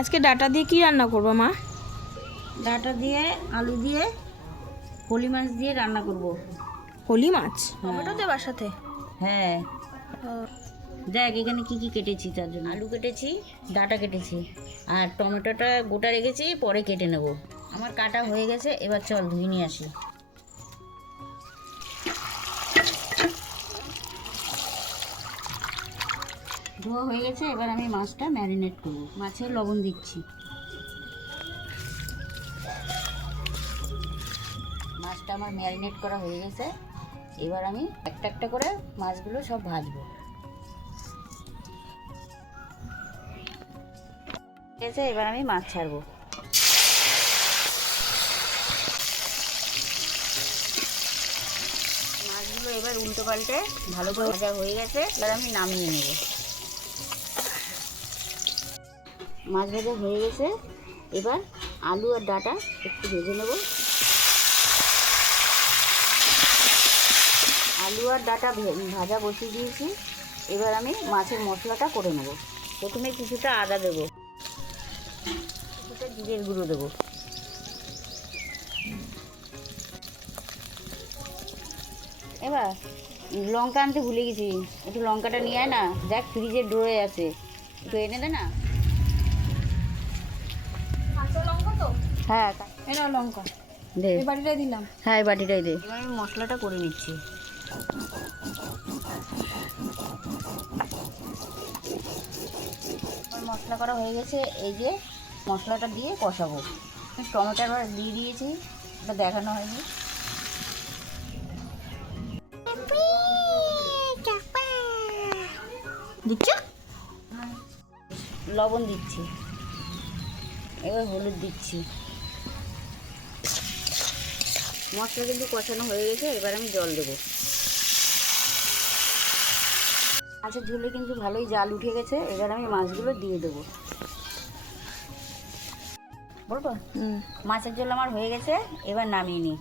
আজকে ডাটা দিয়ে কি রান্না করবো মা? ডাঁটা দিয়ে আলু দিয়ে পলি মাছ দিয়ে রান্না করব। পলি মাছ টমেটো দেবার সাথে? হ্যাঁ, দেখ এখানে কি কি কেটেছি। তার জন্য আলু কেটেছি, ডাঁটা কেটেছি, আর টমেটোটা গোটা রেখেছি, পরে কেটে নেব। আমার কাটা হয়ে গেছে, এবার চল ধুয়ে নিয়ে আসি। ধোয়া হয়ে গেছে, এবার আমি মাছটা ম্যারিনেট করব। মাছের লবণ দিচ্ছি। মাছটা আমার ম্যারিনেট করা হয়ে গেছে, এবার আমি একটা একটা করে মাছগুলো সব ভাজবো। গেছে, এবার আমি মাছ ছাড়বো। মাছগুলো এবার উল্টো পাল্টে ভালো করে ভাজা হয়ে গেছে, এবার আমি নামিয়ে নেব। মাছ ভাজা হয়ে গেছে, এবার আলু আর ডাঁটা একটু ভেজে নেব। আলু আর ডাঁটা ভাজা বসিয়ে দিয়েছি, এবার আমি মাছের মশলাটা করে নেব। প্রথমে কিছুটা আদা দেবো, কিছুটা জিরের গুঁড়ো দেবো, এবার লঙ্কা আনতে ভুলে গেছি, একটু লঙ্কাটা নিয়ে আয় না। দেখ ফ্রিজের ড্রয়ে আছে, একটু এনে দে না। হ্যাঁ এনা লঙ্কা দে, এই বাটিটাই দিলাম। হ্যাঁ এই বাটিটাই দে। এবার আমি মশলাটা করে নিচ্ছি। মশলা করা হয়ে গেছে, এই যে মশলাটা দিয়ে কষাবো। টমেটো আবার দিয়ে দিয়েছি, এটা দেখানো হয়নি। দিচ্ছ? লবণ দিচ্ছি, এবার হলুদ দিচ্ছি। মশলা কিন্তু কষানো হয়ে গেছে, এবার আমি জল দেবো। মাছের ঝোলে কিন্তু ভালোই জাল উঠে গেছে, এবার আমি মাছগুলো দিয়ে দেবো। বলবো মাছের ঝোল আমার হয়ে গেছে, এবার নামিয়ে নিই।